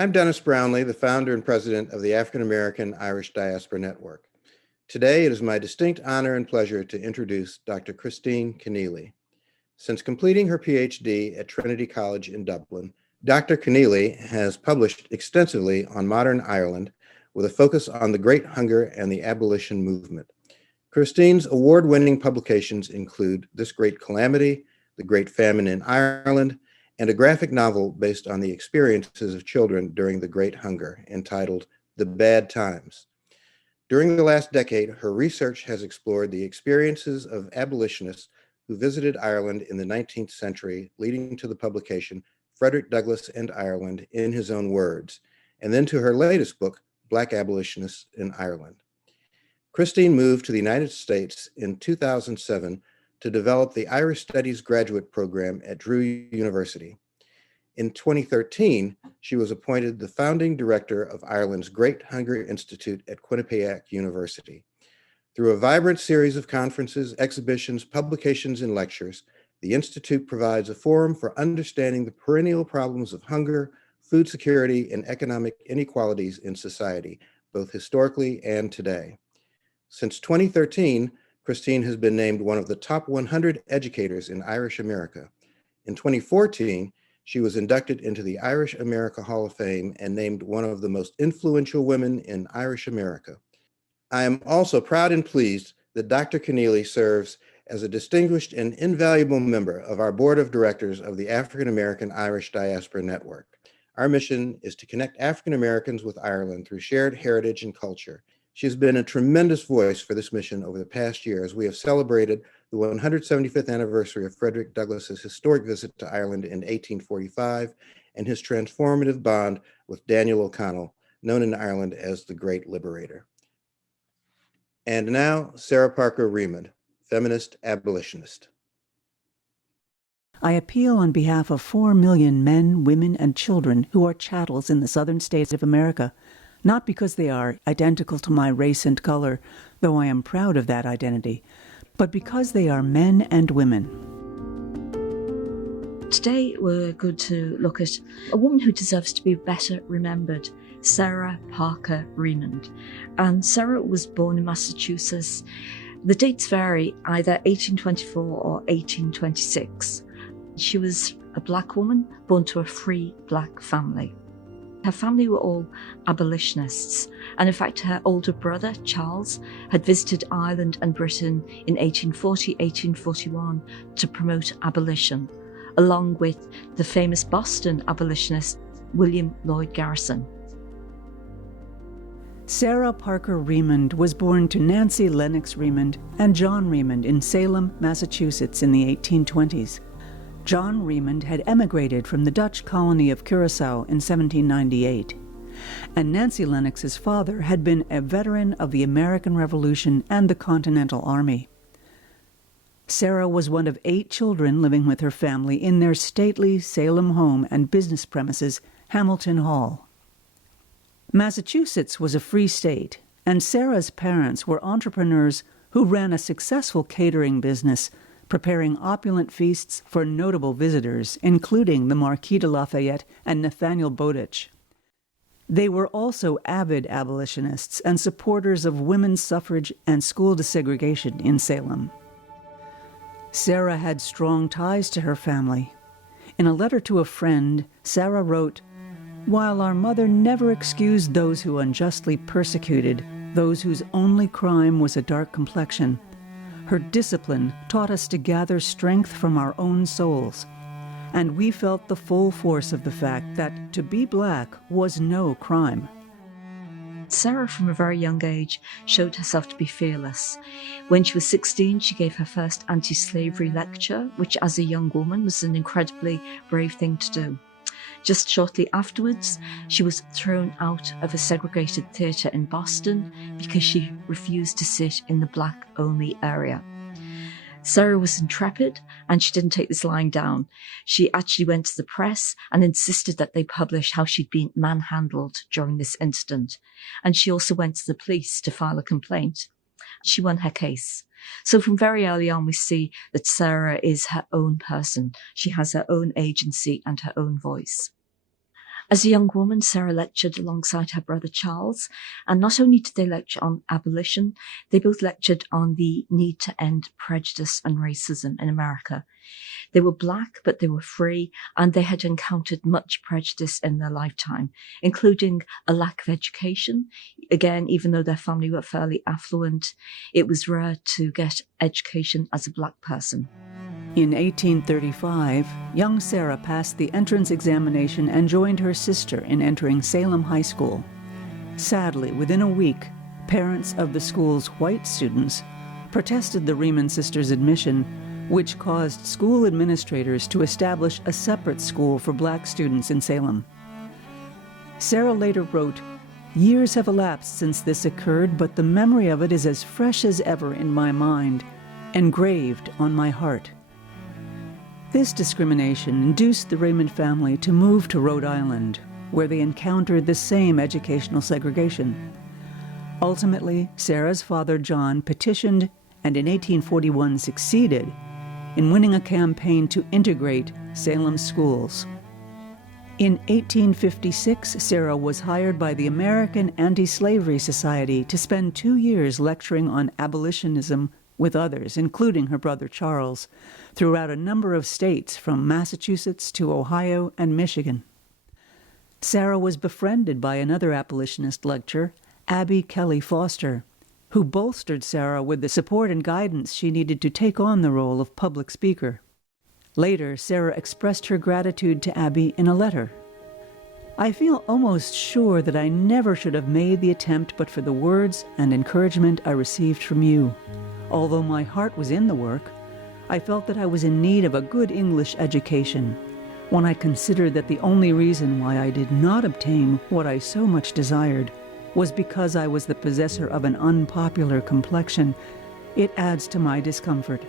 I'm Dennis Brownlee, the founder and president of the African American Irish Diaspora Network. Today, it is my distinct honor and pleasure to introduce Dr. Christine Keneally. Since completing her PhD at Trinity College in Dublin, Dr. Keneally has published extensively on modern Ireland with a focus on the Great Hunger and the abolition movement. Christine's award-winning publications include This Great Calamity, The Great Famine in Ireland, and a graphic novel based on the experiences of children during the Great Hunger entitled The Bad Times. During the last decade, her research has explored the experiences of abolitionists who visited Ireland in the 19th century, leading to the publication Frederick Douglass and Ireland in His Own Words, and then to her latest book, Black Abolitionists in Ireland. Christine moved to the United States in 2007 to develop the Irish Studies graduate program at Drew University. In 2013, she was appointed the founding director of Ireland's Great Hunger Institute at Quinnipiac University. Through a vibrant series of conferences, exhibitions, publications, and lectures, the Institute provides a forum for understanding the perennial problems of hunger, food security, and economic inequalities in society, both historically and today. Since 2013, Christine has been named one of the top 100 educators in Irish America. In 2014, she was inducted into the Irish America Hall of Fame and named one of the most influential women in Irish America. I am also proud and pleased that Dr. Keneally serves as a distinguished and invaluable member of our board of directors of the African American Irish Diaspora Network. Our mission is to connect African Americans with Ireland through shared heritage and culture. She has been a tremendous voice for this mission over the past year as we have celebrated the 175th anniversary of Frederick Douglass's historic visit to Ireland in 1845 and his transformative bond with Daniel O'Connell, known in Ireland as the Great Liberator. And now, Sarah Parker Remond, Feminist Abolitionist. I appeal on behalf of 4 million men, women, and children who are chattels in the southern states of America, not because they are identical to my race and color, though I am proud of that identity, but because they are men and women. Today we're going to look at a woman who deserves to be better remembered, Sarah Parker Remond. And Sarah was born in Massachusetts. The dates vary, either 1824 or 1826. She was a black woman born to a free black family. Her family were all abolitionists, and in fact her older brother, Charles, had visited Ireland and Britain in 1840-1841 to promote abolition, along with the famous Boston abolitionist William Lloyd Garrison. Sarah Parker Remond was born to Nancy Lenox Remond and John Remond in Salem, Massachusetts in the 1820s. John Remond had emigrated from the Dutch colony of Curaçao in 1798, and Nancy Lennox's father had been a veteran of the American Revolution and the Continental Army. Sarah was one of 8 children living with her family in their stately Salem home and business premises, Hamilton Hall. Massachusetts was a free state, and Sarah's parents were entrepreneurs who ran a successful catering business, preparing opulent feasts for notable visitors, including the Marquis de Lafayette and Nathaniel Bowditch. They were also avid abolitionists and supporters of women's suffrage and school desegregation in Salem. Sarah had strong ties to her family. In a letter to a friend, Sarah wrote, "While our mother never excused those who unjustly persecuted, those whose only crime was a dark complexion, her discipline taught us to gather strength from our own souls, and we felt the full force of the fact that to be black was no crime." Sarah, from a very young age, showed herself to be fearless. When she was 16, she gave her first anti-slavery lecture, which as a young woman was an incredibly brave thing to do. Just shortly afterwards, she was thrown out of a segregated theatre in Boston because she refused to sit in the black-only area. Sarah was intrepid, and she didn't take this lying down. She actually went to the press and insisted that they publish how she'd been manhandled during this incident. And she also went to the police to file a complaint. She won her case. So from very early on, we see that Sarah is her own person. She has her own agency and her own voice. As a young woman, Sarah lectured alongside her brother Charles, and not only did they lecture on abolition, they both lectured on the need to end prejudice and racism in America. They were Black, but they were free, and they had encountered much prejudice in their lifetime, including a lack of education. Again, even though their family were fairly affluent, it was rare to get education as a Black person. In 1835, young Sarah passed the entrance examination and joined her sister in entering Salem High School. Sadly, within a week, parents of the school's white students protested the Remond sisters' admission, which caused school administrators to establish a separate school for Black students in Salem. Sarah later wrote, "Years have elapsed since this occurred, but the memory of it is as fresh as ever in my mind, engraved on my heart." This discrimination induced the Remond family to move to Rhode Island, where they encountered the same educational segregation. Ultimately, Sarah's father, John, petitioned and in 1841 succeeded in winning a campaign to integrate Salem schools. In 1856, Sarah was hired by the American Anti-Slavery Society to spend 2 years lecturing on abolitionism with others, including her brother Charles, throughout a number of states from Massachusetts to Ohio and Michigan. Sarah was befriended by another abolitionist lecturer, Abby Kelly Foster, who bolstered Sarah with the support and guidance she needed to take on the role of public speaker. Later, Sarah expressed her gratitude to Abby in a letter. "I feel almost sure that I never should have made the attempt but for the words and encouragement I received from you. Although my heart was in the work, I felt that I was in need of a good English education. When I considered that the only reason why I did not obtain what I so much desired was because I was the possessor of an unpopular complexion, it adds to my discomfort."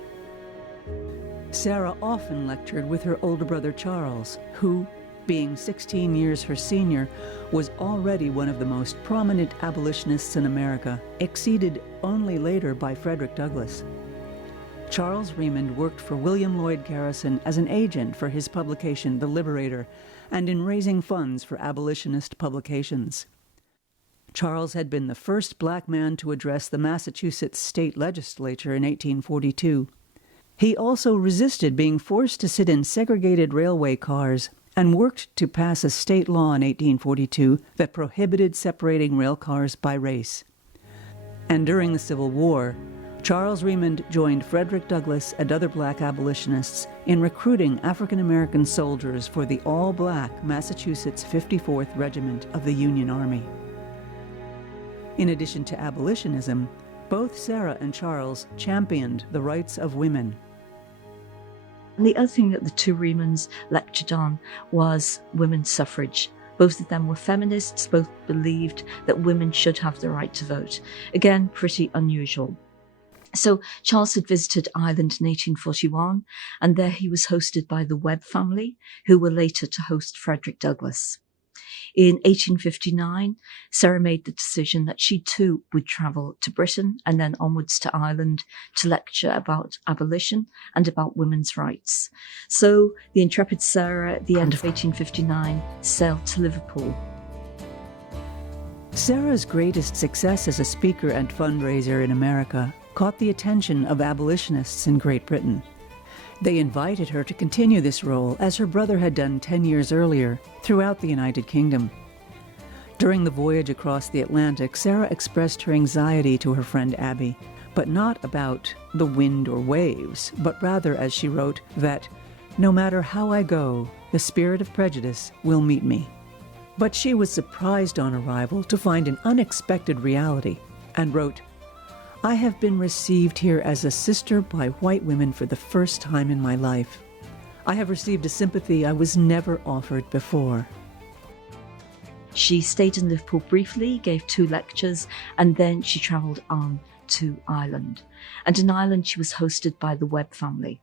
Sarah often lectured with her older brother Charles, who, being 16 years her senior, was already one of the most prominent abolitionists in America, exceeded only later by Frederick Douglass. Charles Remond worked for William Lloyd Garrison as an agent for his publication, The Liberator, and in raising funds for abolitionist publications. Charles had been the first Black man to address the Massachusetts state legislature in 1842. He also resisted being forced to sit in segregated railway cars and worked to pass a state law in 1842 that prohibited separating rail cars by race. And during the Civil War, Charles Remond joined Frederick Douglass and other Black abolitionists in recruiting African-American soldiers for the all-Black Massachusetts 54th Regiment of the Union Army. In addition to abolitionism, both Sarah and Charles championed the rights of women. And the other thing that the two Remonds lectured on was women's suffrage. Both of them were feminists, both believed that women should have the right to vote. Again, pretty unusual. So Charles had visited Ireland in 1841, and there he was hosted by the Webb family, who were later to host Frederick Douglass. In 1859, Sarah made the decision that she too would travel to Britain and then onwards to Ireland to lecture about abolition and about women's rights. So the intrepid Sarah, at the end of 1859, sailed to Liverpool. Sarah's greatest success as a speaker and fundraiser in America caught the attention of abolitionists in Great Britain. They invited her to continue this role, as her brother had done 10 years earlier, throughout the United Kingdom. During the voyage across the Atlantic, Sarah expressed her anxiety to her friend Abby, but not about the wind or waves, but rather, as she wrote, that "no matter how I go, the spirit of prejudice will meet me." But she was surprised on arrival to find an unexpected reality, and wrote, "I have been received here as a sister by white women for the first time in my life. I have received a sympathy I was never offered before." She stayed in Liverpool briefly, gave 2 lectures, and then she travelled on to Ireland. And in Ireland, she was hosted by the Webb family.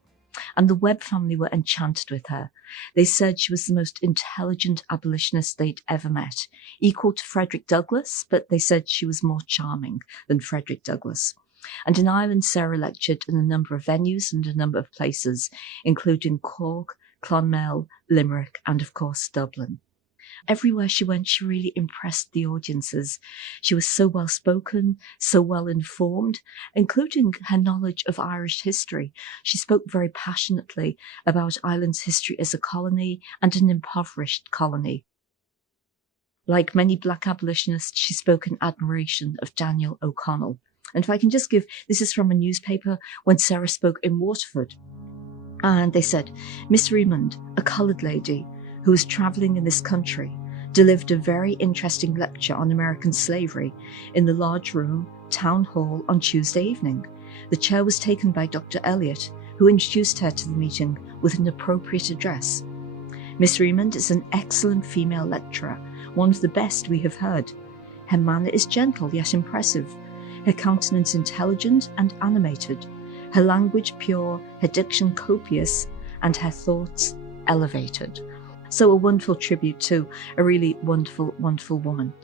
And the Webb family were enchanted with her. They said she was the most intelligent abolitionist they'd ever met, equal to Frederick Douglass, but they said she was more charming than Frederick Douglass. And in Ireland, Sarah lectured in a number of venues and a number of places, including Cork, Clonmel, Limerick, and of course Dublin. Everywhere she went, she really impressed the audiences. She was so well spoken, so well informed, including her knowledge of Irish history. She spoke very passionately about Ireland's history as a colony and an impoverished colony. Like many Black abolitionists, she spoke in admiration of Daniel O'Connell. And if I can just give, this is from a newspaper when Sarah spoke in Waterford. And they said, Miss Remond, a coloured lady who was travelling in this country, delivered a very interesting lecture on American slavery in the large room, Town Hall, on Tuesday evening. The chair was taken by Dr. Elliott, who introduced her to the meeting with an appropriate address. Miss Remond is an excellent female lecturer, one of the best we have heard. Her manner is gentle yet impressive, her countenance intelligent and animated, her language pure, her diction copious, and her thoughts elevated. So a wonderful tribute to a really wonderful, wonderful woman.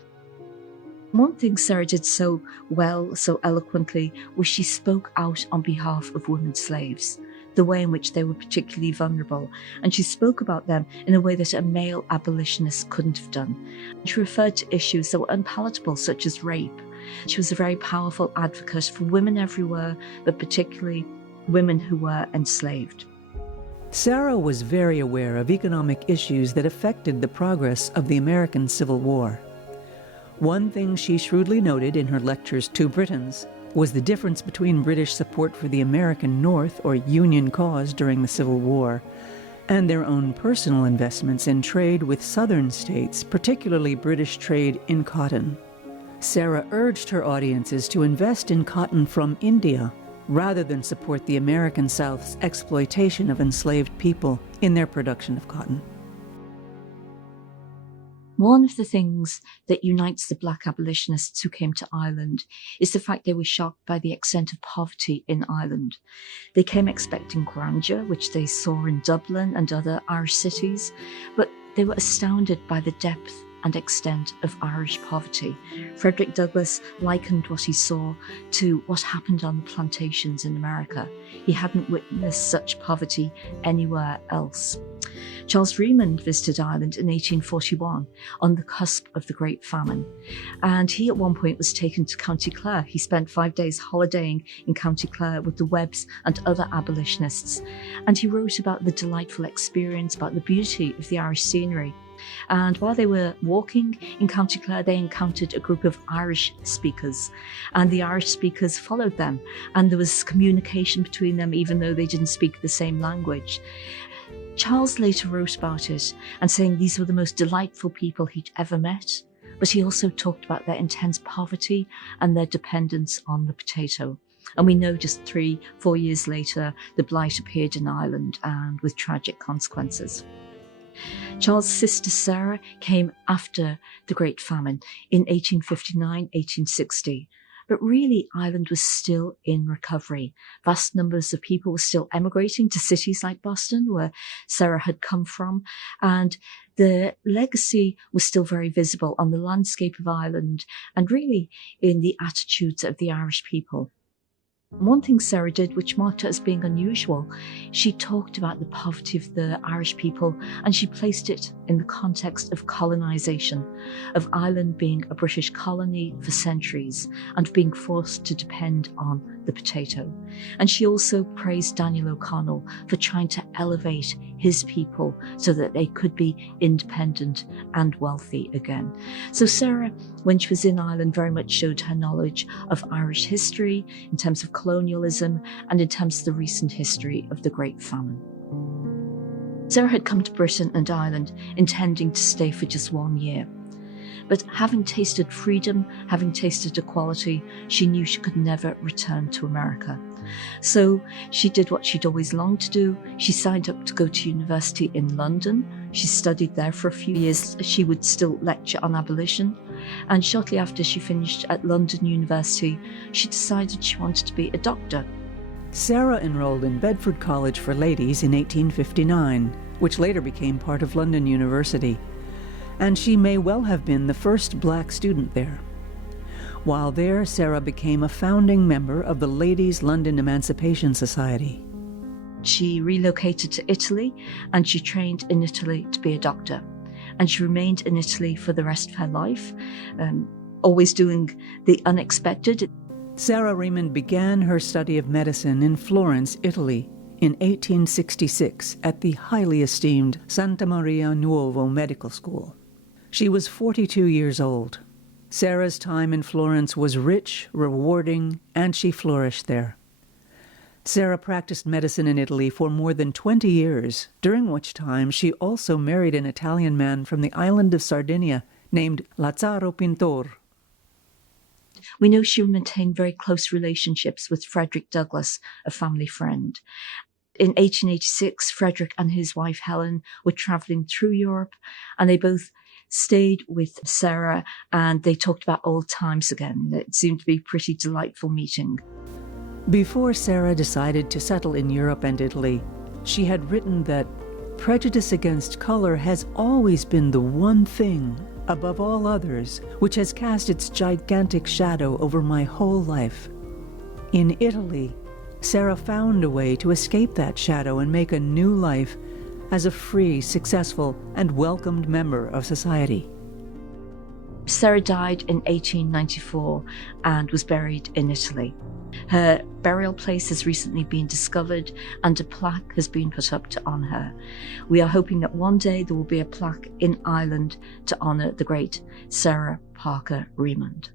One thing Sarah did so well, so eloquently, was she spoke out on behalf of women slaves, the way in which they were particularly vulnerable, and she spoke about them in a way that a male abolitionist couldn't have done. She referred to issues that were unpalatable, such as rape. She was a very powerful advocate for women everywhere, but particularly women who were enslaved. Sarah was very aware of economic issues that affected the progress of the American Civil War. One thing she shrewdly noted in her lectures to Britons was the difference between British support for the American North or Union cause during the Civil War and their own personal investments in trade with southern states, particularly British trade in cotton. Sarah urged her audiences to invest in cotton from India rather than support the American South's exploitation of enslaved people in their production of cotton. One of the things that unites the Black abolitionists who came to Ireland is the fact they were shocked by the extent of poverty in Ireland. They came expecting grandeur, which they saw in Dublin and other Irish cities, but they were astounded by the depth and extent of Irish poverty. Frederick Douglass likened what he saw to what happened on the plantations in America. He hadn't witnessed such poverty anywhere else. Charles Remond visited Ireland in 1841 on the cusp of the Great Famine, and he at one point was taken to County Clare. He spent 5 days holidaying in County Clare with the Webbs and other abolitionists, and he wrote about the delightful experience, about the beauty of the Irish scenery. And while they were walking in County Clare, they encountered a group of Irish speakers, and the Irish speakers followed them, and there was communication between them even though they didn't speak the same language. Charles later wrote about it and saying these were the most delightful people he'd ever met, but he also talked about their intense poverty and their dependence on the potato. And we know just 3-4 years later, the blight appeared in Ireland and with tragic consequences. Charles' sister Sarah came after the Great Famine in 1859-1860. But really, Ireland was still in recovery. Vast numbers of people were still emigrating to cities like Boston, where Sarah had come from, and the legacy was still very visible on the landscape of Ireland and really in the attitudes of the Irish people. One thing Sarah did, which marked her as being unusual, she talked about the poverty of the Irish people, and she placed it in the context of colonisation, of Ireland being a British colony for centuries and being forced to depend on the potato. And she also praised Daniel O'Connell for trying to elevate his people so that they could be independent and wealthy again. So Sarah, when she was in Ireland, very much showed her knowledge of Irish history in terms of colonialism and in terms of the recent history of the Great Famine. Sarah had come to Britain and Ireland intending to stay for just 1 year. But having tasted freedom, having tasted equality, she knew she could never return to America. So she did what she'd always longed to do. She signed up to go to university in London. She studied there for a few years. She would still lecture on abolition. And shortly after she finished at London University, she decided she wanted to be a doctor. Sarah enrolled in Bedford College for Ladies in 1859, which later became part of London University, and she may well have been the first black student there. While there, Sarah became a founding member of the Ladies' London Emancipation Society. She relocated to Italy, and she trained in Italy to be a doctor. and she remained in Italy for the rest of her life, always doing the unexpected. Sarah Remond began her study of medicine in Florence, Italy, in 1866 at the highly esteemed Santa Maria Nuovo Medical School. She was 42 years old. Sarah's time in Florence was rich, rewarding, and she flourished there. Sarah practiced medicine in Italy for more than 20 years, during which time she also married an Italian man from the island of Sardinia named Lazzaro Pintor. We know she maintained very close relationships with Frederick Douglass, a family friend. In 1886, Frederick and his wife Helen were traveling through Europe, and they both stayed with Sarah, and they talked about old times again. It seemed to be a pretty delightful meeting. Before Sarah decided to settle in Europe and Italy, she had written that prejudice against color has always been the one thing, above all others, which has cast its gigantic shadow over my whole life. In Italy, Sarah found a way to escape that shadow and make a new life as a free, successful, and welcomed member of society. Sarah died in 1894 and was buried in Italy. Her burial place has recently been discovered and a plaque has been put up to honour her. We are hoping that one day there will be a plaque in Ireland to honour the great Sarah Parker Remond.